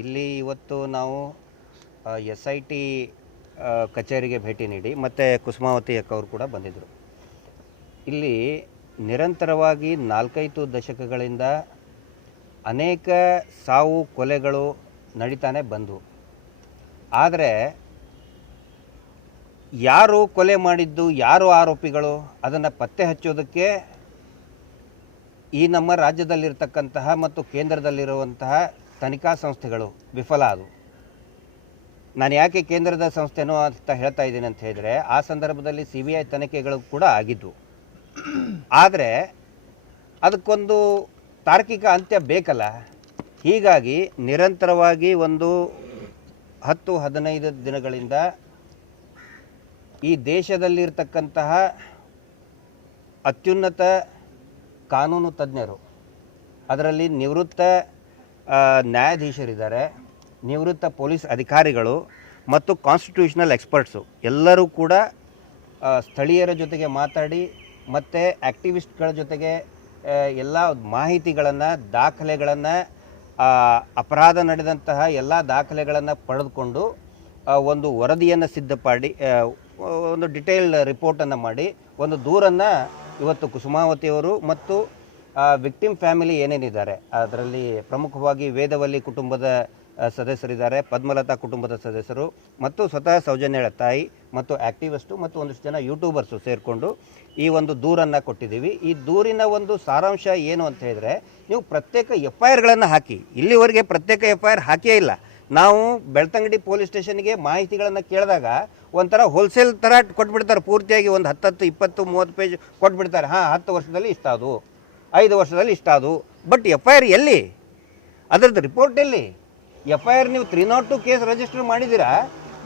ಇಲ್ಲಿ ಇವತ್ತು ನಾವು ಎಸ್ ಐ ಟಿ ಕಚೇರಿಗೆ ಭೇಟಿ ನೀಡಿ, ಮತ್ತು ಕುಸುಮಾವತಿ ಅಕ್ಕವರು ಕೂಡ ಬಂದಿದ್ದರು ಇಲ್ಲಿ ನಿರಂತರವಾಗಿ ನಾಲ್ಕೈದು ದಶಕಗಳಿಂದ ಅನೇಕ ಸಾವು ಕೊಲೆಗಳು ನಡೀತಾನೆ ಬಂದವು ಆದರೆ, ಯಾರು ಕೊಲೆ ಮಾಡಿದ್ದು, ಯಾರು ಆರೋಪಿಗಳು, ಅದನ್ನು ಪತ್ತೆ ಹಚ್ಚೋದಕ್ಕೆ ಈ ನಮ್ಮ ರಾಜ್ಯದಲ್ಲಿರ್ತಕ್ಕಂತಹ ಮತ್ತು ಕೇಂದ್ರದಲ್ಲಿರುವಂತಹ ತನಿಖಾ ಸಂಸ್ಥೆಗಳು ವಿಫಲ ಆದವು ನಾನು ಯಾಕೆ ಕೇಂದ್ರದ ಸಂಸ್ಥೆನೋ ಅಂತ ಹೇಳ್ತಾ ಇದ್ದೀನಿ ಅಂತ ಹೇಳಿದರೆ, ಆ ಸಂದರ್ಭದಲ್ಲಿ ಸಿ ಬಿ ಐ ತನಿಖೆಗಳು ಕೂಡ ಆಗಿದ್ದವು ಆದರೆ ಅದಕ್ಕೊಂದು ತಾರ್ಕಿಕ ಅಂತ್ಯ ಬೇಕಲ್ಲ. ಹೀಗಾಗಿ ನಿರಂತರವಾಗಿ ಒಂದು ಹತ್ತು, ಹದಿನೈದು ದಿನಗಳಿಂದ ಈ ದೇಶದಲ್ಲಿರ್ತಕ್ಕಂತಹ ಅತ್ಯುನ್ನತ ಕಾನೂನು ತಜ್ಞರು. ಅದರಲ್ಲಿ ನಿವೃತ್ತ ನ್ಯಾಯಾಧೀಶರಿದ್ದಾರೆ, ನಿವೃತ್ತ ಪೊಲೀಸ್ ಅಧಿಕಾರಿಗಳು ಮತ್ತು ಕಾನ್ಸ್ಟಿಟ್ಯೂಷನಲ್ ಎಕ್ಸ್ಪರ್ಟ್ಸು ಎಲ್ಲರೂ ಕೂಡ ಸ್ಥಳೀಯರ ಜೊತೆಗೆ ಮಾತಾಡಿ ಮತ್ತು ಆ್ಯಕ್ಟಿವಿಸ್ಟ್ಗಳ ಜೊತೆಗೆ ಎಲ್ಲ ಮಾಹಿತಿಗಳನ್ನು, ದಾಖಲೆಗಳನ್ನು ಅಪರಾಧ ನಡೆದಂತಹ ಎಲ್ಲ ದಾಖಲೆಗಳನ್ನು ಪಡೆದುಕೊಂಡು ಒಂದು ವರದಿಯನ್ನು ಸಿದ್ಧಪಡಿ ಒಂದು ಡಿಟೇಲ್ಡ್ ರಿಪೋರ್ಟನ್ನು ಮಾಡಿ, ಒಂದು ದೂರನ್ನು ಇವತ್ತು ಕುಸುಮಾವತಿಯವರು ಮತ್ತು ವಿಕ್ಟಿಮ್ ಫ್ಯಾಮಿಲಿ ಏನೇನಿದ್ದಾರೆ, ಅದರಲ್ಲಿ ಪ್ರಮುಖವಾಗಿ ವೇದವಲ್ಲಿ ಕುಟುಂಬದ ಸದಸ್ಯರಿದ್ದಾರೆ, ಪದ್ಮಲತಾ ಕುಟುಂಬದ ಸದಸ್ಯರು ಮತ್ತು ಸ್ವತಃ ಸೌಜನ್ಯಳ ತಾಯಿ ಮತ್ತು ಆ್ಯಕ್ಟಿವಿಸ್ಟು ಮತ್ತು ಒಂದಿಷ್ಟು ಜನ ಯೂಟ್ಯೂಬರ್ಸು ಸೇರಿಕೊಂಡು ಈ ಒಂದು ದೂರನ್ನು ಕೊಟ್ಟಿದ್ದೀವಿ. ಈ ದೂರಿನ ಒಂದು ಸಾರಾಂಶ ಏನು ಅಂತ ಹೇಳಿದರೆ, ನೀವು ಪ್ರತ್ಯೇಕ ಎಫ್ ಐ ಆರ್ಗಳನ್ನು ಹಾಕಿ, ಇಲ್ಲಿವರೆಗೆ ಪ್ರತ್ಯೇಕ ಎಫ್ ಐ ಆರ್ ಹಾಕಿಯೇ ಇಲ್ಲ. ನಾವು ಬೆಳ್ತಂಗಡಿ ಪೊಲೀಸ್ ಸ್ಟೇಷನ್ಗೆ ಮಾಹಿತಿಗಳನ್ನು ಕೇಳಿದಾಗ ಒಂಥರ ಹೋಲ್ಸೇಲ್ ಥರ ಕೊಟ್ಬಿಡ್ತಾರೆ. ಪೂರ್ತಿಯಾಗಿ ಒಂದು ಹತ್ತತ್ತು ಇಪ್ಪತ್ತು ಮೂವತ್ತು ಪೇಜ್ ಕೊಟ್ಬಿಡ್ತಾರೆ. ಹಾಂ, ಹತ್ತು ವರ್ಷದಲ್ಲಿ ಇಷ್ಟಾದು ಐದು ವರ್ಷದಲ್ಲಿ ಇಷ್ಟಾದು ಬಟ್ ಎಫ್ ಐ ಆರ್ ಎಲ್ಲಿ? ಅದರದ್ದು ರಿಪೋರ್ಟ್ ಎಲ್ಲಿ? ಎಫ್ ಐ ಆರ್ ನೀವು three not two case register ಮಾಡಿದ್ದೀರಾ?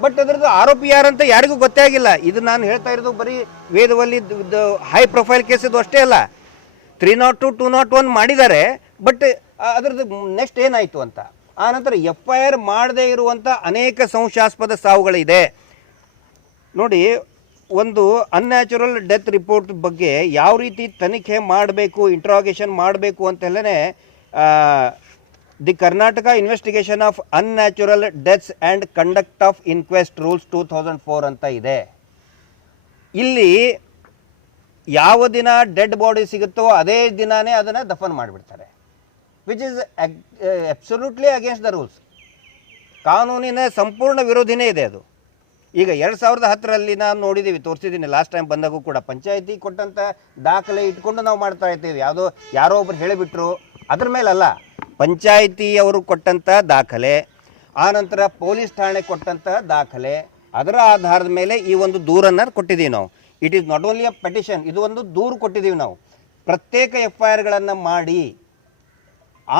ಬಟ್ ಅದರದ್ದು ಆರೋಪಿ ಯಾರಂತ ಯಾರಿಗೂ ಗೊತ್ತೇ ಆಗಿಲ್ಲ. ಇದು ನಾನು ಹೇಳ್ತಾ ಇರೋದು ಬರೀ ವೇದವಲ್ಲಿ ಹೈ ಪ್ರೊಫೈಲ್ ಕೇಸ್ ಇದು ಅಷ್ಟೇ ಅಲ್ಲ. Three not two two not one ಮಾಡಿದ್ದಾರೆ. ಬಟ್ ಅದರದ್ದು ನೆಕ್ಸ್ಟ್ ಏನಾಯಿತು ಅಂತ? ಆನಂತರ ಎಫ್ ಐ ಆರ್ ಮಾಡದೇ ಇರುವಂಥ ಅನೇಕ ಸಂಶಯಾಸ್ಪದ ಸಾವುಗಳಿದೆ. ನೋಡಿ, ಒಂದು ಅನ್ಯಾಚುರಲ್ ಡೆತ್ ರಿಪೋರ್ಟ್ ಬಗ್ಗೆ ಯಾವ ರೀತಿ ತನಿಖೆ ಮಾಡಬೇಕು ಇಂಟ್ರಾಗೇಷನ್ ಮಾಡಬೇಕು ಅಂತೆಲ್ಲೇ the Karnataka investigation of unnatural deaths and conduct of inquest rules two thousand four ಅಂತ ಇದೆ. ಇಲ್ಲಿ ಯಾವ ದಿನ ಡೆಡ್ ಬಾಡಿ ಸಿಗುತ್ತೋ ಅದೇ ದಿನಾನೇ ಅದನ್ನು ದಫನ್ ಮಾಡಿಬಿಡ್ತಾರೆ. Which is absolutely against the rules ಕಾನೂನಿನ ಸಂಪೂರ್ಣ ವಿರೋಧಿನೇ ಇದೆ ಅದು. ಈಗ ಎರಡು ಸಾವಿರದ ಹತ್ತರಲ್ಲಿ ನಾನು ನೋಡಿದ್ದೀವಿ ತೋರಿಸಿದ್ದೀನಿ ಲಾಸ್ಟ್ ಟೈಮ್ ಬಂದಾಗೂ ಕೂಡ ಪಂಚಾಯತಿ ಕೊಟ್ಟಂಥ ದಾಖಲೆ ಇಟ್ಕೊಂಡು ನಾವು ಮಾಡ್ತಾ ಇದ್ದೀವಿ. ಯಾವುದೋ, ಯಾರೋ ಒಬ್ರು ಹೇಳಿಬಿಟ್ರು. ಅದ್ರ ಮೇಲಲ್ಲ, ಪಂಚಾಯಿತಿಯವರು ಕೊಟ್ಟಂಥ ದಾಖಲೆ ಆನಂತರ ಪೊಲೀಸ್ ಠಾಣೆ ಕೊಟ್ಟಂಥ ದಾಖಲೆ, ಅದರ ಆಧಾರದ ಮೇಲೆ ಈ ಒಂದು ದೂರನ್ನು ಕೊಟ್ಟಿದ್ದೀವಿ ನಾವು. It is not only a petition ಇದು ಒಂದು ದೂರು ಕೊಟ್ಟಿದ್ದೀವಿ ನಾವು. ಪ್ರತ್ಯೇಕ ಎಫ್ ಐ ಆರ್ಗಳನ್ನು ಮಾಡಿ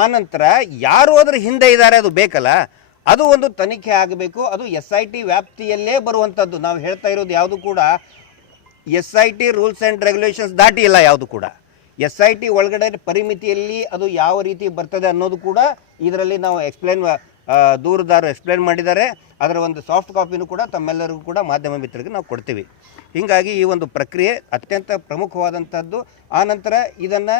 ಆನಂತರ ಯಾರು ಅದರ ಹಿಂದೆ ಇದ್ದಾರೆ ಅದು ಬೇಕಲ್ಲ? ಅದು ಒಂದು ತನಿಖೆ ಆಗಬೇಕು, ಅದು ಎಸ್ ಐ ಟಿ ವ್ಯಾಪ್ತಿಯಲ್ಲೇ ಬರುವಂಥದ್ದು ನಾವು ಹೇಳ್ತಾ ಇರೋದು ಯಾವುದು ಕೂಡ S I T rules and regulations ದಾಟಿ ಇಲ್ಲ ಯಾವುದು ಕೂಡ. ಎಸ್ ಐ ಟಿ ಒಳಗಡೆ ಪರಿಮಿತಿಯಲ್ಲಿ ಅದು ಯಾವ ರೀತಿ ಬರ್ತದೆ ಅನ್ನೋದು ಕೂಡ ಇದರಲ್ಲಿ ನಾವು ಎಕ್ಸ್ಪ್ಲೇನ್ ದೂರದಾರರು ಎಕ್ಸ್ಪ್ಲೇನ್ ಮಾಡಿದ್ದಾರೆ. ಅದರ ಒಂದು ಸಾಫ್ಟ್ ಕಾಪಿನೂ ಕೂಡ ತಮ್ಮೆಲ್ಲರಿಗೂ ಕೂಡ ಮಾಧ್ಯಮ ಮಿತ್ರರಿಗೆ ನಾವು ಕೊಡ್ತೀವಿ. ಹೀಗಾಗಿ ಈ ಒಂದು ಪ್ರಕ್ರಿಯೆ ಅತ್ಯಂತ ಪ್ರಮುಖವಾದಂಥದ್ದು ಆನಂತರ ಇದನ್ನು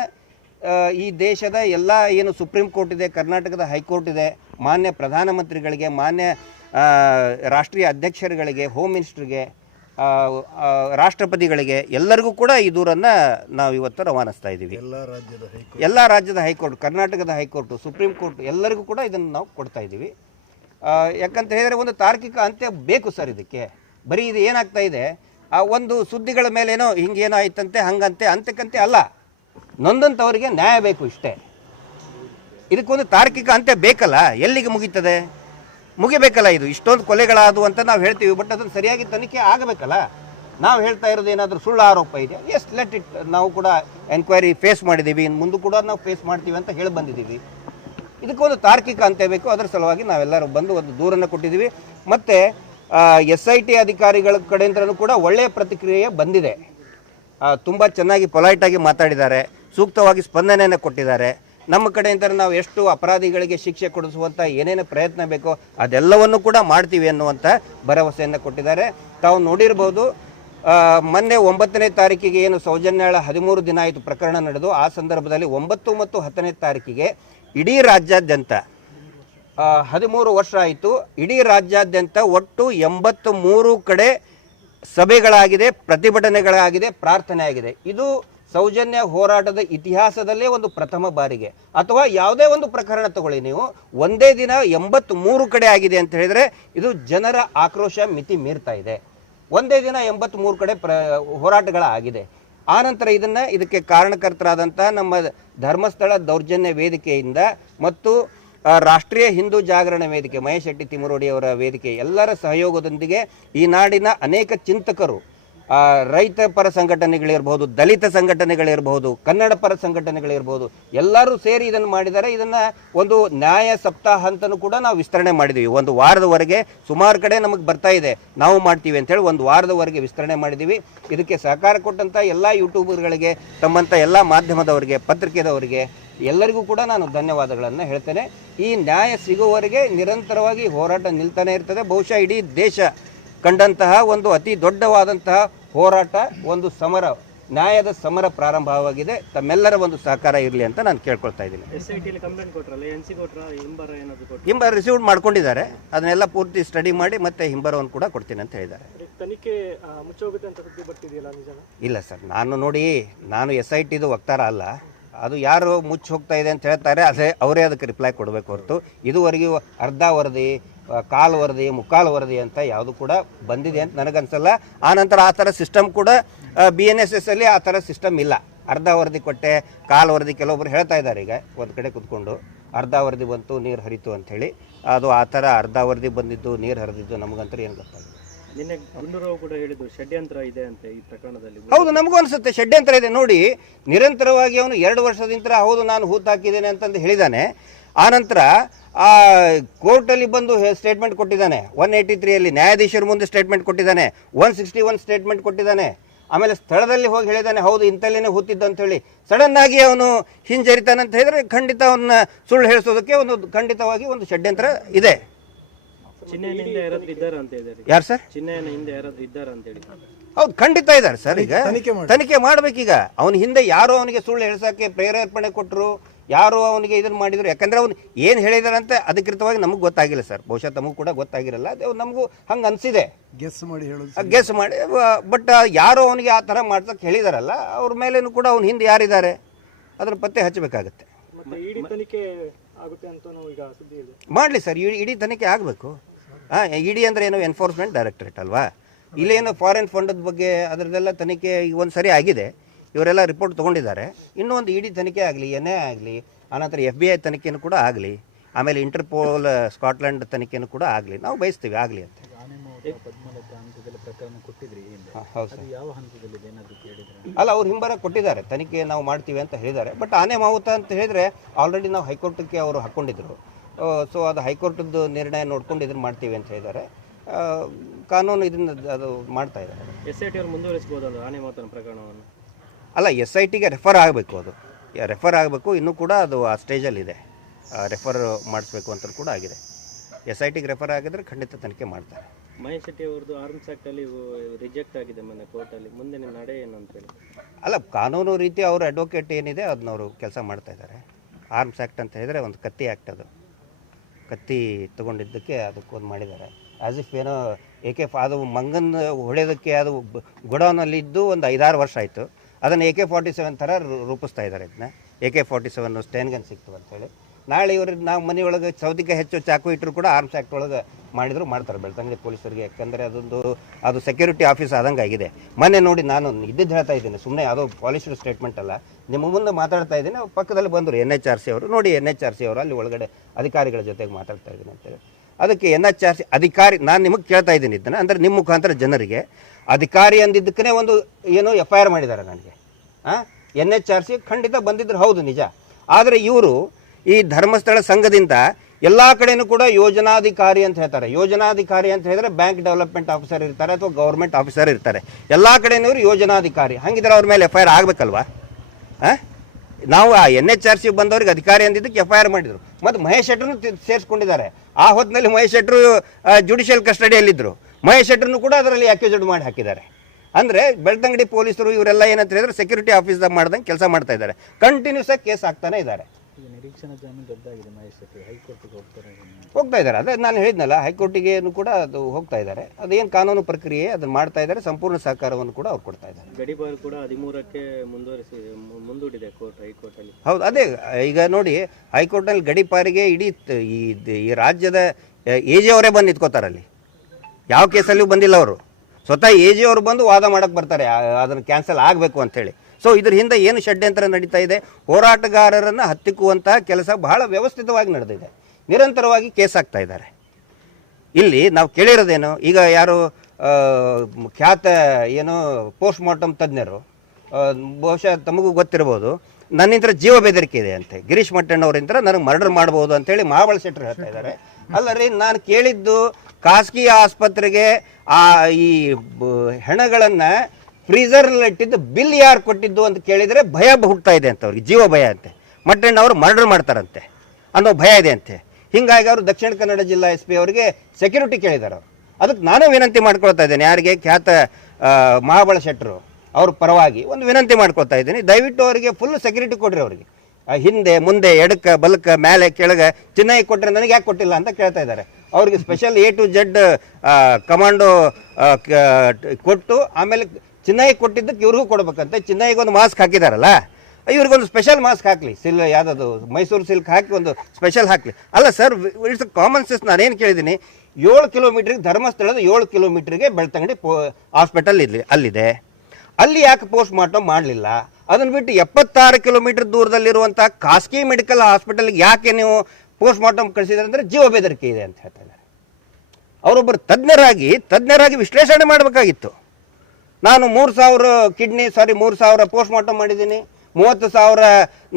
ಈ ದೇಶದ ಎಲ್ಲ ಏನು ಸುಪ್ರೀಂ ಕೋರ್ಟ್ ಇದೆ ಕರ್ನಾಟಕದ ಹೈಕೋರ್ಟ್ ಇದೆ ಮಾನ್ಯ ಪ್ರಧಾನಮಂತ್ರಿಗಳಿಗೆ ಮಾನ್ಯ ರಾಷ್ಟ್ರೀಯ ಅಧ್ಯಕ್ಷರುಗಳಿಗೆ ಹೋಮ್ ಮಿನಿಸ್ಟ್ರಿಗೆ ರಾಷ್ಟ್ರಪತಿಗಳಿಗೆ ಎಲ್ಲರಿಗೂ ಕೂಡ ಈ ದೂರನ್ನು ನಾವು ಇವತ್ತು ರವಾನಿಸ್ತಾ ಇದ್ದೀವಿ. ಎಲ್ಲ ರಾಜ್ಯದ ಹೈಕೋರ್ಟ್. ಎಲ್ಲ ರಾಜ್ಯದ ಹೈಕೋರ್ಟ್ ಕರ್ನಾಟಕದ ಹೈಕೋರ್ಟು ಸುಪ್ರೀಂ ಕೋರ್ಟ್ ಎಲ್ಲರಿಗೂ ಕೂಡ ಇದನ್ನು ನಾವು ಕೊಡ್ತಾ ಇದ್ದೀವಿ. ಯಾಕಂತ ಹೇಳಿದರೆ ಒಂದು ತಾರ್ಕಿಕ ಅಂತ್ಯ ಬೇಕು ಸರ್ ಇದಕ್ಕೆ. ಬರೀ ಇದು ಏನಾಗ್ತಾ ಇದೆ ಆ ಒಂದು ಸುದ್ದಿಗಳ ಮೇಲೇನೋ ಹಿಂಗೇನೋ ಆಯ್ತಂತೆ ಹಂಗಂತೆ ಅಂತಕ್ಕಂತೆ ಅಲ್ಲ. ನೊಂದಂಥವರಿಗೆ ನ್ಯಾಯ ಬೇಕು ಇಷ್ಟೇ. ಇದಕ್ಕೊಂದು ತಾರ್ಕಿಕ ಅಂತ್ಯ ಬೇಕಲ್ಲ? ಎಲ್ಲಿಗೆ ಮುಗೀತದೆ? ಮುಗಿಬೇಕಲ್ಲ ಇದು? ಇಷ್ಟೊಂದು ಕೊಲೆಗಳಾದವು ಅಂತ ನಾವು ಹೇಳ್ತೀವಿ ಬಟ್ ಅದನ್ನು ಸರಿಯಾಗಿ ತನಿಖೆ ಆಗಬೇಕಲ್ಲ? ನಾವು ಹೇಳ್ತಾ ಇರೋದು ಏನಾದರೂ ಸುಳ್ಳು ಆರೋಪ ಇದೆ ಎಸ್ ಲೆಟ್ ಇಟ್ ನಾವು ಕೂಡ ಎನ್ಕ್ವೈರಿ ಫೇಸ್ ಮಾಡಿದ್ದೀವಿ. ಇನ್ನು ಮುಂದೆ ಕೂಡ ನಾವು ಫೇಸ್ ಮಾಡ್ತೀವಿ ಅಂತ ಹೇಳಿ ಬಂದಿದ್ದೀವಿ. ಇದಕ್ಕೊಂದು ತಾರ್ಕಿಕ ಅಂತ್ಯ ಬೇಕು. ಅದರ ಸಲುವಾಗಿ ನಾವೆಲ್ಲರೂ ಬಂದು ಒಂದು ದೂರನ್ನು ಕೊಟ್ಟಿದ್ದೀವಿ. ಮತ್ತು ಎಸ್ ಐ ಟಿ ಅಧಿಕಾರಿಗಳ ಕಡೆಯಿಂದಲೂ ಕೂಡ ಒಳ್ಳೆಯ ಪ್ರತಿಕ್ರಿಯೆ ಬಂದಿದೆ. ತುಂಬ ಚೆನ್ನಾಗಿ ಪೊಲೈಟಾಗಿ ಮಾತಾಡಿದ್ದಾರೆ. ಸೂಕ್ತವಾಗಿ ಸ್ಪಂದನೆಯನ್ನು ಕೊಟ್ಟಿದ್ದಾರೆ. ನಮ್ಮ ಕಡೆಯಿಂದ ನಾವು ಎಷ್ಟು ಅಪರಾಧಿಗಳಿಗೆ ಶಿಕ್ಷೆ ಕೊಡಿಸುವಂಥ ಏನೇನು ಪ್ರಯತ್ನ ಬೇಕೋ ಅದೆಲ್ಲವನ್ನು ಕೂಡ ಮಾಡ್ತೀವಿ ಅನ್ನುವಂಥ ಭರವಸೆಯನ್ನು ಕೊಟ್ಟಿದ್ದಾರೆ. ತಾವು ನೋಡಿರ್ಬೋದು ಮೊನ್ನೆ ಒಂಬತ್ತನೇ ತಾರೀಕಿಗೆ ಏನು ಸೌಜನ್ಯಾಳ ಹದಿಮೂರು ದಿನ ಆಯಿತು ಪ್ರಕರಣ ನಡೆದು, ಆ ಸಂದರ್ಭದಲ್ಲಿ ಒಂಬತ್ತು ಮತ್ತು ಹತ್ತನೇ ತಾರೀಕಿಗೆ ಇಡೀ ರಾಜ್ಯಾದ್ಯಂತ ಹದಿಮೂರು ವರ್ಷ ಆಯಿತು, ಇಡೀ ರಾಜ್ಯಾದ್ಯಂತ ಒಟ್ಟು ಎಂಬತ್ತು ಮೂರು ಕಡೆ ಸಭೆಗಳಾಗಿದೆ, ಪ್ರತಿಭಟನೆಗಳಾಗಿದೆ ಪ್ರಾರ್ಥನೆ ಆಗಿದೆ ಇದು ಸೌಜನ್ಯ ಹೋರಾಟದ ಇತಿಹಾಸದಲ್ಲೇ ಒಂದು ಪ್ರಥಮ ಬಾರಿಗೆ. ಅಥವಾ ಯಾವುದೇ ಒಂದು ಪ್ರಕರಣ ತಗೊಳ್ಳಿ ನೀವು. ಒಂದೇ ದಿನ ಎಂಬತ್ತ್ ಮೂರು ಕಡೆ ಆಗಿದೆ ಅಂತ ಹೇಳಿದರೆ ಇದು ಜನರ ಆಕ್ರೋಶ ಮಿತಿ ಮೀರ್ತಾ ಇದೆ. ಒಂದೇ ದಿನ ಎಂಬತ್ತ್ ಮೂರು ಕಡೆ ಪ್ರ ಹೋರಾಟಗಳಾಗಿದೆ ಆನಂತರ ಇದನ್ನು ಇದಕ್ಕೆ ಕಾರಣಕರ್ತರಾದಂಥ ನಮ್ಮ ಧರ್ಮಸ್ಥಳ ದೌರ್ಜನ್ಯ ವೇದಿಕೆಯಿಂದ ಮತ್ತು ರಾಷ್ಟ್ರೀಯ ಹಿಂದೂ ಜಾಗರಣ ವೇದಿಕೆ, ಮಹೇಶ್ ಶೆಟ್ಟಿ ತಿಮರೋಡಿಯವರ ವೇದಿಕೆ ಎಲ್ಲರ ಸಹಯೋಗದೊಂದಿಗೆ ಈ ನಾಡಿನ ಅನೇಕ ಚಿಂತಕರು ರೈತ ಪರ ಸಂಘಟನೆಗಳಿರ್ಬೋದು, ದಲಿತ ಸಂಘಟನೆಗಳಿರ್ಬೋದು, ಕನ್ನಡ ಪರ ಸಂಘಟನೆಗಳಿರ್ಬೋದು, ಎಲ್ಲರೂ ಸೇರಿ ಇದನ್ನು ಮಾಡಿದ್ದಾರೆ ಇದನ್ನು ಒಂದು ನ್ಯಾಯ ಸಪ್ತಾಹ ಅಂತಲೂ ಕೂಡ ನಾವು ವಿಸ್ತರಣೆ ಮಾಡಿದ್ದೀವಿ ಒಂದು ವಾರದವರೆಗೆ ಸುಮಾರು ಕಡೆ ನಮಗೆ ಬರ್ತಾ ಇದೆ. ನಾವು ಮಾಡ್ತೀವಿ ಅಂತೇಳಿ ಒಂದು ವಾರದವರೆಗೆ ವಿಸ್ತರಣೆ ಮಾಡಿದ್ದೀವಿ ಇದಕ್ಕೆ ಸಹಕಾರ ಕೊಟ್ಟಂಥ ಎಲ್ಲ ಯೂಟ್ಯೂಬರ್ಗಳಿಗೆ ತಮ್ಮಂಥ ಎಲ್ಲ ಮಾಧ್ಯಮದವರಿಗೆ, ಪತ್ರಿಕೆದವರಿಗೆ, ಎಲ್ಲರಿಗೂ ಕೂಡ ನಾನು ಧನ್ಯವಾದಗಳನ್ನು ಹೇಳ್ತೇನೆ. ಈ ನ್ಯಾಯ ಸಿಗುವವರೆಗೆ ನಿರಂತರವಾಗಿ ಹೋರಾಟ ನಿಲ್ತಾನೆ ಇರ್ತದೆ. ಬಹುಶಃ ಇಡೀ ದೇಶ ಕಂಡಂತಹ ಒಂದು ಅತಿ ದೊಡ್ಡವಾದಂತಹ ಹೋರಾಟ ಒಂದು ಸಮರ ನ್ಯಾಯದ ಸಮರ ಪ್ರಾರಂಭವಾಗಿದೆ. ತಮ್ಮೆಲ್ಲರ ಒಂದು ಸಹಕಾರ ಇರಲಿ ಅಂತ ನಾನು ಕೇಳ್ಕೊಳ್ತಾ ಇದ್ದೀನಿ. ಹಿಂಬರ ರಿಸೀವ್ ಮಾಡ್ಕೊಂಡಿದ್ದಾರೆ. ಅದನ್ನೆಲ್ಲ ಪೂರ್ತಿ ಸ್ಟಡಿ ಮಾಡಿ ಮತ್ತೆ ಹಿಂಬರವನ್ನು ಕೂಡ ಕೊಡ್ತೀನಿ ಅಂತ ಹೇಳಿದ್ದಾರೆ. ತನಿಖೆ ಮುಚ್ಚೋಗುತ್ತೆ ಅಂತ ಸುದ್ದಿ ಬರ್ತಿದೆಯಲ್ಲ ನಿಜನ? ಇಲ್ಲ ಸರ್ ನಾನು ನೋಡಿ ನಾನು ಎಸ್ ಐ ಟಿದು ವಕ್ತಾರ ಅಲ್ಲ. ಅದು ಯಾರು ಮುಚ್ಚಿ ಹೋಗ್ತಾ ಇದೆ ಅಂತ ಹೇಳ್ತಾರೆ ಅದೇ ಅವರೇ ಅದಕ್ಕೆ ರಿಪ್ಲೈ ಕೊಡಬೇಕು ಹೊರತು. ಇದುವರೆಗೂ ಅರ್ಧ ವರದಿ ಕಾಲು ವರದಿ ಮುಕ್ಕಾಲು ವರದಿ ಅಂತ ಯಾವುದು ಕೂಡ ಬಂದಿದೆ ಅಂತ ನನಗನ್ಸಲ್ಲ. ಆ ನಂತರ ಆ ಥರ ಸಿಸ್ಟಮ್ ಕೂಡ ಬಿ ಎನ್ ಎಸ್ ಎಸ್ ಅಲ್ಲಿ ಆ ಥರ ಸಿಸ್ಟಮ್ ಇಲ್ಲ. ಅರ್ಧ ವರದಿ ಕೊಟ್ಟೆ ಕಾಲು ವರದಿ ಕೆಲವೊಬ್ಬರು ಹೇಳ್ತಾ ಇದ್ದಾರೆ ಈಗ ಒಂದು ಕಡೆ ಕುತ್ಕೊಂಡು. ಅರ್ಧ ವರದಿ ಬಂತು ನೀರು ಹರಿತು ಅಂಥೇಳಿ ಅದು ಆ ಥರ ಅರ್ಧ ವರದಿ ಬಂದಿದ್ದು ನೀರು ಹರಿದಿದ್ದು ನಮಗಂತೂ ಏನು ಗೊತ್ತಾಗ ನಿನ್ನೆ ಗುಂಡೂರಾವ್ ಕೂಡ ಹೇಳಿದ್ರು ಷಡ್ಯಂತ್ರ ಇದೆ ಅಂತ ಈ ಪ್ರಕರಣದಲ್ಲಿ. ಹೌದು ನಮಗೂ ಅನಿಸುತ್ತೆ ಷಡ್ಯಂತ್ರ ಇದೆ. ನೋಡಿ ನಿರಂತರವಾಗಿ ಅವನು ಎರಡು ವರ್ಷದಿಂದ ಹೌದು ನಾನು ಹೂತಾಕಿದ್ದೇನೆ ಹಾಕಿದ್ದೇನೆ ಅಂತಂದು ಹೇಳಿದ್ದಾನೆ ಆನಂತರ ಆ ಕೋರ್ಟಲ್ಲಿ ಬಂದು ಸ್ಟೇಟ್ಮೆಂಟ್ ಕೊಟ್ಟಿದ್ದಾನೆ. ಒನ್ ಏಯ್ಟಿ ತ್ರೀಯಲ್ಲಿ ನ್ಯಾಯಾಧೀಶರ ಮುಂದೆ ಸ್ಟೇಟ್ಮೆಂಟ್ ಕೊಟ್ಟಿದ್ದಾನೆ. ಒನ್ ಸಿಕ್ಸ್ಟಿ ಒನ್ ಸ್ಟೇಟ್ಮೆಂಟ್ ಕೊಟ್ಟಿದ್ದಾನೆ. ಆಮೇಲೆ ಸ್ಥಳದಲ್ಲಿ ಹೋಗಿ ಹೇಳಿದ್ದಾನೆ ಹೌದು ಇಂಥಲ್ಲೇ ಹೂತಿದ್ದು ಅಂತ ಹೇಳಿ ಸಡನ್ ಆಗಿ ಅವನು ಹಿಂಜರಿತಾನೆ ಅಂತ ಹೇಳಿದ್ರೆ ಖಂಡಿತ ಅವನ್ನ ಸುಳ್ಳು ಹೇಳಿಸೋದಕ್ಕೆ ಒಂದು ಖಂಡಿತವಾಗಿ ಒಂದು ಷಡ್ಯಂತ್ರ ಇದೆ. ಯಾರು ಸರ್? ಚಿನ್ನಯನ ಹಿಂದೆ ಯಾರಾದ್ರೂ ಇದ್ದಾರ ಅಂತ ಹೇಳಿ ಹೌದು ಖಂಡಿತ ಇದ್ದಾರೆ ಸರ್ ಈಗ. ತನಿಖೆ ಮಾಡ್ಬೇಕೀಗ. ಅವನ ಹಿಂದೆ ಯಾರು ಅವನಿಗೆ ಸುಳ್ಳು ಹೇಳ್ಸಕ್ಕೆ ಪ್ರೇರೇಪಣೆ ಕೊಟ್ಟರು ಯಾರು ಅವನಿಗೆ ಇದನ್ನ ಮಾಡಿದರು? ಯಾಕಂದರೆ ಅವನು ಏನು ಹೇಳಿದಾರಂತೆ ಅಧಿಕೃತವಾಗಿ ನಮಗೆ ಗೊತ್ತಾಗಿಲ್ಲ ಸರ್. ಬಹುಶಃ ತಮಗೂ ಕೂಡ ಗೊತ್ತಾಗಿರಲ್ಲ. ಅದು ನಮಗೂ ಹಂಗೆ ಅನ್ಸಿದೆ. ಗೆಸ್ ಮಾಡಿ ಹೇಳೋದು ಗೆಸ್ ಮಾಡಿ ಬಟ್ ಯಾರು ಅವನಿಗೆ ಆ ಥರ ಮಾಡ್ಸೋಕ್ಕೆ ಹೇಳಿದಾರಲ್ಲ ಅವ್ರ ಮೇಲೇನು ಕೂಡ ಅವ್ನು ಹಿಂದೆ ಯಾರಿದ್ದಾರೆ? ಅದರ ಪತ್ತೆ ಹಚ್ಚಬೇಕಾಗತ್ತೆ. ಮತ್ತೆ ಇಡೀ ತನಿಖೆ ಆಗುತ್ತೆ ಅಂತ ಈಗ ಸುದ್ದಿ ಇದೆ. ಮಾಡಲಿ ಸರ್ ಇಡೀ ಇಡೀ ತನಿಖೆ ಆಗಬೇಕು. ಹಾಂ ಇಡಿ ಅಂದರೆ ಏನು ಎನ್ಫೋರ್ಸ್ಮೆಂಟ್ ಡೈರೆಕ್ಟರೇಟ್ ಅಲ್ವಾ? ಇಲ್ಲೇನು ಫಾರಿನ್ ಫಂಡದ ಬಗ್ಗೆ ಅದರದೆಲ್ಲ ತನಿಖೆ ಈಗ ಒಂದು ಸರಿ ಆಗಿದೆ. ಇವರೆಲ್ಲ ರಿಪೋರ್ಟ್ ತೊಗೊಂಡಿದ್ದಾರೆ. ಇನ್ನೂ ಒಂದು ಇಡಿ ತನಿಖೆ ಆಗಲಿ ಎನ್ ಎ ಆಗಲಿ ಆನಂತರ ಎಫ್ ಬಿ ಐ ತನಿಖೆನೂ ಕೂಡ ಆಗಲಿ ಆಮೇಲೆ ಇಂಟರ್ಪೋಲ್ ಸ್ಕಾಟ್ಲೆಂಡ್ ತನಿಖೆನೂ ಕೂಡ ಆಗಲಿ. ನಾವು ಬಯಸ್ತೀವಿ ಆಗಲಿ ಅಂತ. ಅಲ್ಲ ಅವ್ರು ಹಿಂಬರ ಕೊಟ್ಟಿದ್ದಾರೆ. ತನಿಖೆ ನಾವು ಮಾಡ್ತೀವಿ ಅಂತ ಹೇಳಿದ್ದಾರೆ. ಬಟ್ ಆನೆ ಮಾವುತ ಅಂತ ಹೇಳಿದ್ರೆ ಆಲ್ರೆಡಿ ನಾವು ಹೈಕೋರ್ಟ್ಗೆ ಅವರು ಹಾಕ್ಕೊಂಡಿದ್ರು ಸೊ ಅದು ಹೈಕೋರ್ಟದ್ದು ನಿರ್ಣಯ ನೋಡ್ಕೊಂಡು ಇದನ್ನು ಮಾಡ್ತೀವಿ ಅಂತ ಹೇಳಿದ್ದಾರೆ. ಕಾನೂನು ಇದನ್ನ ಅದು ಮಾಡ್ತಾ ಇದ್ದಾರೆ. ಎಸ್ ಐ ಟಿ ಅವ್ರು ಮುಂದುವರಿಸಬಹುದಲ್ಲ ಆನೆ ಮಾತನ ಪ್ರಕರಣವನ್ನು? ಅಲ್ಲ ಎಸ್ ಐ ಟಿಗೆ ರೆಫರ್ ಆಗಬೇಕು ಅದು. ರೆಫರ್ ಆಗಬೇಕು ಇನ್ನೂ ಕೂಡ ಅದು ಆ ಸ್ಟೇಜಲ್ಲಿದೆ. ರೆಫರ್ ಮಾಡಿಸ್ಬೇಕು ಅಂತ ಕೂಡ ಆಗಿದೆ. ಎಸ್ ಐ ಟಿಗೆ ರೆಫರ್ ಆಗಿದ್ರೆ ಖಂಡಿತ ತನಿಖೆ ಮಾಡ್ತಾರೆ. ಮಹೇಶ್ ಶೆಟ್ಟಿ ಅವ್ರದ್ದು ಆರ್ಮ್ಸ್ ಆ್ಯಕ್ಟಲ್ಲಿ ರಿಜೆಕ್ಟ್ ಆಗಿದೆ ಮೊನ್ನೆ ಕೋರ್ಟಲ್ಲಿ ಮುಂದೆ ನಿಮ್ಮ ನಡೆ ಏನು ಅಂತೇಳಿ ಅಲ್ಲ ಕಾನೂನು ರೀತಿ ಅವ್ರ ಅಡ್ವೊಕೇಟ್ ಏನಿದೆ ಅದನ್ನ ಅವರು ಕೆಲಸ ಮಾಡ್ತಾ ಇದ್ದಾರೆ. ಆರ್ಮ್ಸ್ ಆ್ಯಕ್ಟ್ ಅಂತ ಹೇಳಿದರೆ ಒಂದು ಕತ್ತಿ ಆ್ಯಕ್ಟ್ ಅದು. ಕತ್ತಿ ತಗೊಂಡಿದ್ದಕ್ಕೆ ಅದಕ್ಕೊಂದು ಮಾಡಿದ್ದಾರೆ. ಆ್ಯಸ್ ಇಫ್ ಏನೋ ಏಕೆ ಅದು ಮಂಗನ್ ಹೊಡೆಯೋದಕ್ಕೆ ಅದು ಗೊಡೌನಲ್ಲಿ ಇದ್ದು ಒಂದು ಐದಾರು ವರ್ಷ ಆಯಿತು. ಅದನ್ನು ಎ ಕೆ ಫಾರ್ಟಿ ಸೆವೆನ್ ಥರ ರೂಪಿಸ್ತಾ ಇದ್ದಾರೆ ಇದನ್ನ. A K forty seven sten gun ಸಿಕ್ತು ಅಂತೇಳಿ ನಾಳೆ ಇವ್ರಿಗೆ ನಾವು ಮನೆಯೊಳಗೆ ಸೌದಿಗೆ ಹೆಚ್ಚು ಚಾಕು ಇಟ್ಟರು ಕೂಡ ಆರ್ಮ್ಸ್ ಆ್ಯಕ್ಟ್ ಒಳಗೆ ಮಾಡಿದ್ರು, ಮಾಡ್ತಾರೆ ಬೆಳ್ತಂಗಡಿ ಪೊಲೀಸರಿಗೆ. ಯಾಕಂದರೆ ಅದೊಂದು, ಅದು ಸೆಕ್ಯೂರಿಟಿ ಆಫೀಸ್ ಆದಂಗೆ ಆಗಿದೆ. ಮೊನ್ನೆ ನೋಡಿ ನಾನು ಇದ್ದಿದ್ದು ಹೇಳ್ತಾ ಇದ್ದೀನಿ ಸುಮ್ಮನೆ ಯಾವುದೋ ಪಾಲಿಸ್ಡ್ ಸ್ಟೇಟ್ಮೆಂಟ್ ಅಲ್ಲ. ನಿಮ್ಮ ಮುಂದೆ ಮಾತಾಡ್ತಾ ಇದ್ದೀನಿ ಪಕ್ಕದಲ್ಲಿ ಬಂದರು ಎನ್ ಎಚ್ ಆರ್ ಸಿ ಅವರು. ನೋಡಿ ಎನ್ ಎಚ್ ಆರ್ ಸಿ ಅವರು ಅಲ್ಲಿ ಒಳಗಡೆ ಅಧಿಕಾರಿಗಳ ಜೊತೆಗೆ ಮಾತಾಡ್ತಾ ಇದ್ದೀನಿ ಅಂತೇಳಿ ಅದಕ್ಕೆ ಎನ್ ಎಚ್ ಆರ್ ಸಿ ಅಧಿಕಾರಿ, ನಾನು ನಿಮಗೆ ಕೇಳ್ತಾ ಇದ್ದೀನಿ ಇದನ್ನು, ಅಂದರೆ ನಿಮ್ಮ ಮುಖಾಂತರ ಜನರಿಗೆ ಅಧಿಕಾರಿ ಅಂದಿದ್ದಕ್ಕೇ ಒಂದು ಏನು ಎಫ್ ಐ ಆರ್ ಮಾಡಿದ್ದಾರೆ ನನಗೆ. ಎನ್ ಎಚ್ ಆರ್ ಸಿ ಖಂಡಿತ ಬಂದಿದ್ರು, ಹೌದು ನಿಜ. ಆದರೆ ಇವರು ಈ ಧರ್ಮಸ್ಥಳ ಸಂಘದಿಂದ ಎಲ್ಲ ಕಡೆಯೂ ಕೂಡ ಯೋಜನಾಧಿಕಾರಿ ಅಂತ ಹೇಳ್ತಾರೆ. ಯೋಜನಾಧಿಕಾರಿ ಅಂತ ಹೇಳಿದ್ರೆ ಬ್ಯಾಂಕ್ ಡೆವಲಪ್ಮೆಂಟ್ ಆಫೀಸರ್ ಇರ್ತಾರೆ ಅಥವಾ ಗೌರ್ಮೆಂಟ್ ಆಫೀಸರ್ ಇರ್ತಾರೆ. ಎಲ್ಲ ಕಡೆಯೂ ಯೋಜನಾಧಿಕಾರಿ. ಹಂಗಿದ್ರೆ ಅವ್ರ ಮೇಲೆ ಎಫ್ ಐ ಆರ್ ಆಗಬೇಕಲ್ವಾ? ಹಾಂ ನಾವು ಆ ಎನ್ ಎಚ್ ಆರ್ ಸಿ ಬಂದವ್ರಿಗೆ ಅಧಿಕಾರಿ ಅಂದಿದ್ದಕ್ಕೆ ಎಫ್ ಐ ಆರ್ ಮಾಡಿದ್ರು. ಮತ್ತು ಮಹೇಶ್ ಶೆಟ್ಟರು ಸೇರಿಸ್ಕೊಂಡಿದ್ದಾರೆ. ಆ ಹೊತ್ತಿನಲ್ಲಿ ಮಹೇಶ್ ಶೆಟ್ಟರು ಜುಡಿಷಿಯಲ್ ಕಸ್ಟಡಿಯಲ್ಲಿದ್ದರು ಮಹೇಶ್ ಶೆಟ್ಟರ್ನು ಕೂಡ ಅದರಲ್ಲಿ ಅಕ್ಯೂಸ್ಡ್ ಮಾಡಿ ಹಾಕಿದ್ದಾರೆ. ಅಂದರೆ ಬೆಳ್ತಂಗಡಿ ಪೊಲೀಸರು ಇವರೆಲ್ಲ ಏನಂತ ಹೇಳಿದ್ರೆ ಸೆಕ್ಯೂರಿಟಿ ಆಫೀಸ್ದಾಗ ಮಾಡ್ದಂಗೆ ಕೆಲಸ ಮಾಡ್ತಾ ಇದ್ದಾರೆ. ಕಂಟಿನ್ಯೂಸ್ ಆಗಿ ಕೇಸ್ ಆಗ್ತಾನೆ ಇದ್ದಾರೆ. ಹೋಗ್ತಾ ಇದ್ದಾರೆ. ಅದೇ ನಾನು ಹೇಳಿದ್ನಲ್ಲ ಹೈಕೋರ್ಟಿಗೆ ಕೂಡ ಅದು ಹೋಗ್ತಾ ಇದ್ದಾರೆ. ಅದೇನು ಕಾನೂನು ಪ್ರಕ್ರಿಯೆ ಅದನ್ನು ಮಾಡ್ತಾ ಇದ್ದಾರೆ ಸಂಪೂರ್ಣ ಸಹಕಾರವನ್ನು ಕೂಡ ಅವ್ರು ಕೊಡ್ತಾ ಇದ್ದಾರೆ. ಗಡಿಪಾರು ಕೂಡ ಹದಿಮೂರಕ್ಕೆ ಮುಂದುವರಿಸಿ ಮುಂದೂಡಿದೆ ಕೋರ್ಟ್ ಹೈಕೋರ್ಟ್ ಅಲ್ಲಿ ಹೌದು ಅದೇ ಈಗ ನೋಡಿ ಹೈಕೋರ್ಟ್ನಲ್ಲಿ ಗಡಿಪಾರಿಗೆ ಇಡೀ ಈ ರಾಜ್ಯದ ಎ ಜಿ ಅವರೇ ಬಂದು ನಿಂತ್ಕೋತಾರೆ ಯಾವ ಕೇಸಲ್ಲಿಯೂ ಬಂದಿಲ್ಲ ಅವರು. ಸ್ವತಃ ಎ ಜಿ ಅವರು ಬಂದು ವಾದ ಮಾಡಕ್ಕೆ ಬರ್ತಾರೆ ಅದನ್ನು ಕ್ಯಾನ್ಸಲ್ ಆಗಬೇಕು ಅಂತೇಳಿ ಸೊ ಇದ್ರ ಹಿಂದೆ ಏನು ಷಡ್ಯಂತ್ರ ನಡೀತಾ ಇದೆ? ಹೋರಾಟಗಾರರನ್ನು ಹತ್ತಿಕ್ಕುವಂತಹ ಕೆಲಸ ಬಹಳ ವ್ಯವಸ್ಥಿತವಾಗಿ ನಡೆದಿದೆ. ನಿರಂತರವಾಗಿ ಕೇಸ್ ಆಗ್ತಾ ಇದ್ದಾರೆ. ಇಲ್ಲಿ ನಾವು ಕೇಳಿರೋದೇನು? ಈಗ ಯಾರು ಖ್ಯಾತ ಏನು ಪೋಸ್ಟ್ ಮಾರ್ಟಮ್ ತಜ್ಞರು ಬಹುಶಃ ತಮಗೂ ಗೊತ್ತಿರ್ಬೋದು ನನ್ನಿಂದ ಜೀವ ಬೆದರಿಕೆ ಇದೆ ಅಂತೆ. ಗಿರೀಶ್ ಮಟ್ಟಣ್ಣವರಿಂದ ನನಗೆ ಮರ್ಡರ್ ಮಾಡ್ಬೋದು ಅಂತೇಳಿ ಮಹಾಬಳ ಶೆಟ್ಟರು ಹೇಳ್ತಾ ಇದ್ದಾರೆ. ಅಲ್ಲ ರೀ, ನಾನು ಕೇಳಿದ್ದು ಖಾಸಗಿ ಆಸ್ಪತ್ರೆಗೆ ಆ ಈ ಹೆಣಗಳನ್ನು ಫ್ರೀಸರ್ನಲ್ಲಿ ಇಟ್ಟಿದ್ದು ಬಿಲ್ ಯಾರು ಕೊಟ್ಟಿದ್ದು ಅಂತ ಕೇಳಿದರೆ ಭಯ ಹುಟ್ಟುತ್ತಾ ಇದೆ ಅಂತ ಅವ್ರಿಗೆ, ಜೀವ ಭಯ ಅಂತೆ. ಮಟ್ಟಣ್ಣವರು ಮರ್ಡರ್ ಮಾಡ್ತಾರಂತೆ ಅನ್ನೋ ಭಯ ಇದೆ ಅಂತೆ. ಹಿಂಗಾಗಿ ಅವರು ದಕ್ಷಿಣ ಕನ್ನಡ ಜಿಲ್ಲಾ ಎಸ್ ಪಿ ಅವರಿಗೆ ಸೆಕ್ಯೂರಿಟಿ ಕೇಳಿದ್ದಾರೆ ಅವರು. ಅದಕ್ಕೆ ನಾನು ವಿನಂತಿ ಮಾಡ್ಕೊಳ್ತಾ ಇದ್ದೇನೆ, ಯಾರಿಗೆ ಖ್ಯಾತ ಮಹಾಬಳ ಶೆಟ್ಟರು ಅವ್ರ ಪರವಾಗಿ ಒಂದು ವಿನಂತಿ ಮಾಡ್ಕೊಳ್ತಾ ಇದ್ದೀನಿ. ದಯವಿಟ್ಟು ಅವರಿಗೆ ಫುಲ್ ಸೆಕ್ಯೂರಿಟಿ ಕೊಡ್ರಿ ಅವರಿಗೆ. ಹಿಂದೆ, ಮುಂದೆ, ಎಡಕ್ಕೆ, ಬಲಕ್ಕೆ ಮೇಲೆ ಕೆಳಗೆ ಚಿನ್ನೈ ಕೊಟ್ಟರೆ ನನಗೆ ಯಾಕೆ ಕೊಟ್ಟಿಲ್ಲ ಅಂತ ಕೇಳ್ತಾ ಇದ್ದಾರೆ. ಅವ್ರಿಗೆ special A to Z commando ಕೊಟ್ಟು ಆಮೇಲೆ ಚಿನ್ನಾಯಿ ಕೊಟ್ಟಿದ್ದಕ್ಕೆ ಇವ್ರಿಗೂ ಕೊಡ್ಬೇಕಂತೆ. ಚಿನ್ನಾಯಿಗೆ ಒಂದು ಮಾಸ್ಕ್ ಹಾಕಿದಾರಲ್ಲ, ಇವ್ರಿಗೊಂದು ಸ್ಪೆಷಲ್ ಮಾಸ್ಕ್ ಹಾಕಲಿ. ಸಿಲ್ ಯಾವುದದು? ಮೈಸೂರು ಸಿಲ್ಕ್ ಹಾಕಿ ಒಂದು ಸ್ಪೆಷಲ್ ಹಾಕಲಿ. ಅಲ್ಲ ಸರ್ ಇಟ್ಸ್ ಕಾಮನ್ ಸೆನ್ಸ್ ನಾನೇನು ಕೇಳಿದ್ದೀನಿ, ಏಳು ಕಿಲೋಮೀಟ್ರಿಗೆ ಧರ್ಮಸ್ಥಳದ ಏಳು ಕಿಲೋಮೀಟ್ರಿಗೆ ಬೆಳ್ತಂಗಡಿ ಪೋ ಹಾಸ್ಪಿಟಲ್ ಇರಲಿ, ಅಲ್ಲಿದೆ. ಅಲ್ಲಿ ಯಾಕೆ ಪೋಸ್ಟ್ ಮಾರ್ಟಮ್ ಮಾಡಲಿಲ್ಲ? ಅದನ್ನು ಬಿಟ್ಟು ಎಪ್ಪತ್ತಾರು ಕಿಲೋಮೀಟರ್ ದೂರದಲ್ಲಿರುವಂಥ ಖಾಸಗಿ ಮೆಡಿಕಲ್ ಹಾಸ್ಪಿಟಲ್ಗೆ ಯಾಕೆ ನೀವು ಪೋಸ್ಟ್ ಮಾರ್ಟಮ್ ಕಳಿಸಿದ್ರೆ ಅಂದರೆ ಜೀವ ಬೆದರಿಕೆ ಇದೆ ಅಂತ ಹೇಳ್ತಾ ಇದ್ದಾರೆ. ಅವರೊಬ್ಬರು ತಜ್ಞರಾಗಿ ತಜ್ಞರಾಗಿ ವಿಶ್ಲೇಷಣೆ ಮಾಡಬೇಕಾಗಿತ್ತು. ನಾನು ಮೂರು ಸಾವಿರ ಕಿಡ್ನಿ ಸಾರಿ ಮೂರು ಸಾವಿರ ಪೋಸ್ಟ್ ಮಾರ್ಟಮ್ ಮಾಡಿದ್ದೀನಿ. ಮೂವತ್ತು ಸಾವಿರ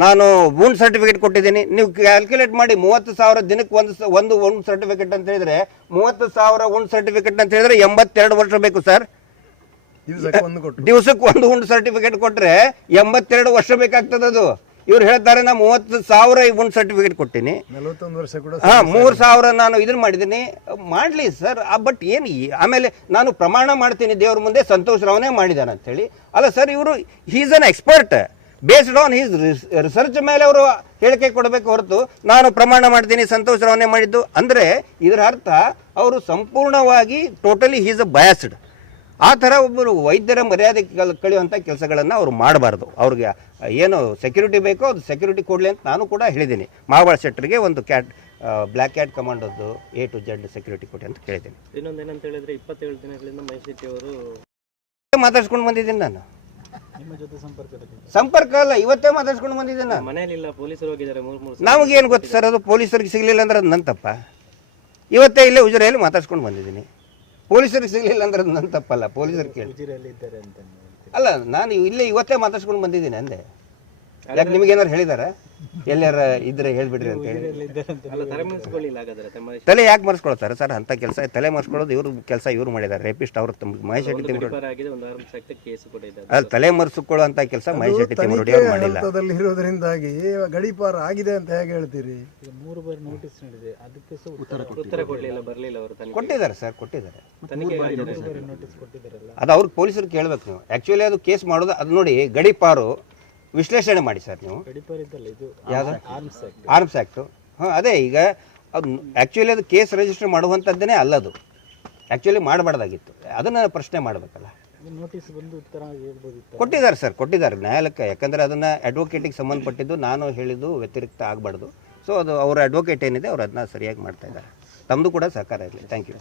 ನಾನು ಒಂದು ಸರ್ಟಿಫಿಕೇಟ್ ಕೊಟ್ಟಿದ್ದೀನಿ. ನೀವು ಕ್ಯಾಲ್ಕುಲೇಟ್ ಮಾಡಿ ಮೂವತ್ತು ಸಾವಿರ ದಿನಕ್ಕೆ ಒಂದು ಒಂದು ವೂಂಡ್ ಸರ್ಟಿಫಿಕೇಟ್ ಅಂತ ಹೇಳಿದ್ರೆ ಮೂವತ್ತು ಸಾವಿರ ಒಂದು ಸರ್ಟಿಫಿಕೇಟ್ ಅಂತ ಹೇಳಿದ್ರೆ ಎಂಬತ್ತೆರಡು ವರ್ಷ ಬೇಕು ಸರ್. ದಿವಸಕ್ಕೆ ಒಂದು ದಿವಸಕ್ಕೆ ಒಂದು ಉಂಡು ಸರ್ಟಿಫಿಕೇಟ್ ಕೊಟ್ಟರೆ ಎಂಬತ್ತೆರಡು ವರ್ಷ ಬೇಕಾಗ್ತದೆ ಅದು ಇವ್ರು ಹೇಳ್ತಾರೆ ನಾ ಮೂವತ್ತು ಸಾವಿರ ಒಂದು ಸರ್ಟಿಫಿಕೇಟ್ ಕೊಟ್ಟಿನಿ. ನಲವತ್ತೊಂದು ವರ್ಷ ಕೂಡ ಹಾ ಮೂರು ಸಾವಿರ ನಾನು ಇದನ್ನ ಮಾಡಿದ್ದೀನಿ ಮಾಡಲಿ ಸರ್ ಬಟ್ ಏನು ಆಮೇಲೆ ನಾನು ಪ್ರಮಾಣ ಮಾಡ್ತೀನಿ ದೇವ್ರ ಮುಂದೆ ಸಂತೋಷ್ ರಾವ್ನೇ ಮಾಡಿದ್ದಾನೆ ಅಂತೇಳಿ. ಅಲ್ಲ ಸರ್ ಇವರು he's an expert based on his research ಮೇಲೆ ಅವರು ಹೇಳಿಕೆ ಕೊಡಬೇಕು ಹೊರತು ನಾನು ಪ್ರಮಾಣ ಮಾಡ್ತೀನಿ ಸಂತೋಷ್ ರಾವ್ನೇ ಮಾಡಿದ್ದು. ಅಂದರೆ ಇದರ ಅರ್ಥ ಅವರು ಸಂಪೂರ್ಣವಾಗಿ ಟೋಟಲಿ ಹೀಸ್ ಅ ಬಯಾಸ್ಡ್ ಆ ಥರ ಒಬ್ಬರು ವೈದ್ಯರ ಮರ್ಯಾದೆ ಕಲ್- ಕಳೆಯುವಂಥ ಕೆಲಸಗಳನ್ನು ಅವರು ಮಾಡಬಾರ್ದು. ಅವ್ರಿಗೆ ಏನು ಸೆಕ್ಯೂರಿಟಿ ಬೇಕೋ ಅದು ಸೆಕ್ಯೂರಿಟಿ ಕೊಡಲಿ ಅಂತ ನಾನು ಕೂಡ ಹೇಳಿದ್ದೀನಿ. ಮಹಾಬಳ ಶೆಟ್ಟರಿಗೆ ಒಂದು ಕ್ಯಾಟ್ ಬ್ಲ್ಯಾಕ್ ಕ್ಯಾಟ್ ಕಮಾಂಡೋದು ಎ ಟು ಜೆಡ್ ಸೆಕ್ಯೂರಿಟಿ ಕೊಡಿ ಅಂತ ಕೇಳಿದ್ದೀನಿ. ಇನ್ನೊಂದು ಏನಂತ ಹೇಳಿದ್ರೆ ಇಪ್ಪತ್ತೇಳು ದಿನಗಳಿಂದ ಮೈಸೂರು ಅವರು ಮಾತಾಡ್ಸ್ಕೊಂಡು ಬಂದಿದ್ದೀನಿ ನಾನು. ನಿಮ್ಮ ಜೊತೆ ಸಂಪರ್ಕದಲ್ಲಿ ಸಂಪರ್ಕ ಅಲ್ಲ ಇವತ್ತೇ ಮಾತಾಡ್ಸ್ಕೊಂಡು ಬಂದಿದ್ದೀನಿ ನಾನು. ಮನೆಯಲ್ಲಿಲ್ಲ ಪೊಲೀಸರು ಹೋಗಿದ್ದಾರೆ ಮೂರ್ ಮೂರು ಸಲ. ನಮಗೇನು ಗೊತ್ತು ಸರ್ ಅದು ಪೊಲೀಸರಿಗೆ ಸಿಗಲಿಲ್ಲ ಅಂದ್ರೆ ಅದು ನನ್ನ ತಪ್ಪ ಇವತ್ತೇ ಇಲ್ಲೇ ಉಜಿರೆಯಲ್ಲಿ ಮಾತಾಡ್ಸ್ಕೊಂಡು ಬಂದಿದ್ದೀನಿ. ಪೊಲೀಸರಿಗೆ ಸಿಗಲಿಲ್ಲ ಅಂದ್ರೆ ಅದು ನನ್ನ ತಪ್ಪಲ್ಲ ಪೊಲೀಸರು ಕೇಳಿ. ಅಲ್ಲ ನಾನು ಇಲ್ಲೇ ಇವತ್ತೇ ಮಾತಾಡ್ಸ್ಕೊಂಡು ಬಂದಿದ್ದೀನಿ ಅಂದೆ. ಯಾಕೆ ನಿಮಗೇನಾರು ಹೇಳಿದಾರ? ಎಲ್ಲಾರ ಇದ್ರೆ ಹೇಳ್ಬಿಡ್ರಿ ಅಂತ ಹೇಳಿ. ತಲೆ ಯಾಕೆ ಮರ್ಸ್ಕೊಳ್ತಾರೆ ಸರ್? ಅಂತ ಕೆಲಸ ತಲೆ ಮರ್ಸ್ಕೊಳ್ಳೋದು ಇವ್ರ ಕೆಲಸ ಇವ್ರು ಮಾಡಿದ್ದಾರೆ ರೇಪಿಸ್ಟ್ ಅವರು ತಮ್ಮ ಮಹೇಶ್ ಶೆಟ್ಟಿ ತಿಮ್ಮರೋಡಿ. ಗಡಿಪಾರ ಆಗಿದೆ ಒಂದು ಆರು ಲಕ್ಷ ಕೇಸ್ ಕೂಡ ಇದೆ. ಅಲ್ಲಿ ತಲೆ ಮರ್ಸ್ಕೊಳ್ಳೋ ಅಂತ ಕೆಲಸ ಮಹೇಶ್ ಶೆಟ್ಟಿ ತಿಮ್ಮರೋಡಿ ಅವ್ರು ಮಾಡಿಲ್ಲ. ಹಂತದಲ್ಲಿ ಇರೋದ್ರಿಂದಾಗಿ ಗಡಿಪಾರ ಆಗಿದೆ ಅಂತ ಹೇಗೆ ಹೇಳ್ತೀರಿ? ಮೂರು ಬಾರಿ ನೋಟಿಸ್ ನೀಡಿದೆ ಅದಕ್ಕೆ ಸಹ ಉತ್ತರ ಉತ್ತರ ಕೊಡಲಿಲ್ಲ ಬರಲಿಲ್ಲ ಅವರು ತನಿಖೆ ಕೊಟ್ಟಿದ್ದಾರೆ ಸರ್ ಕೊಟ್ಟಿದ್ದಾರೆ. ನೋಟಿಸ್ ಕೊಟ್ಟಿದ್ದಾರಲ್ಲ. ಅದು ಅವ್ರಿಗೆ ಪೊಲೀಸರು ಕೇಳಬೇಕು ನೀವು. ಆ್ಯಕ್ಚುಲಿ ಅದು ಕೇಸ್ ಮಾಡೋದು ಅದು ನೋಡಿ ಗಡಿಪಾರು ವಿಶ್ಲೇಷಣೆ ಮಾಡಿ ಸರ್ ನೀವು. ಯಾವುದು? ಆರ್ಮ್ಸ್ ಆ್ಯಕ್ಟು ಹಾಂ ಅದೇ ಈಗ ಅದು ಆ್ಯಕ್ಚುಲಿ ಅದು ಕೇಸ್ ರಿಜಿಸ್ಟರ್ ಮಾಡುವಂಥದ್ದೇ ಅಲ್ಲದು. ಆ್ಯಕ್ಚುಲಿ ಮಾಡಬಾರ್ದಾಗಿತ್ತು. ಅದನ್ನು ಪ್ರಶ್ನೆ ಮಾಡಬೇಕಲ್ಲ. ನೋಟಿಸ್ ಬಂದು ಕೊಟ್ಟಿದ್ದಾರೆ ಸರ್ ಕೊಟ್ಟಿದ್ದಾರೆ ನ್ಯಾಯಾಲಯಕ್ಕೆ. ಯಾಕಂದರೆ ಅದನ್ನು ಅಡ್ವೊಕೇಟಿಗೆ ಸಂಬಂಧಪಟ್ಟಿದ್ದು ನಾನು ಹೇಳಿದ್ದು ವ್ಯತಿರಿಕ್ತ ಆಗಬಾರ್ದು. ಸೊ ಅದು ಅವರ ಅಡ್ವೊಕೇಟ್ ಏನಿದೆ ಅವ್ರು ಅದನ್ನ ಸರಿಯಾಗಿ ಮಾಡ್ತಾ ಇದ್ದಾರೆ. ತಮ್ಮದು ಕೂಡ ಸಹಕಾರ ಇರಲಿ. Thank you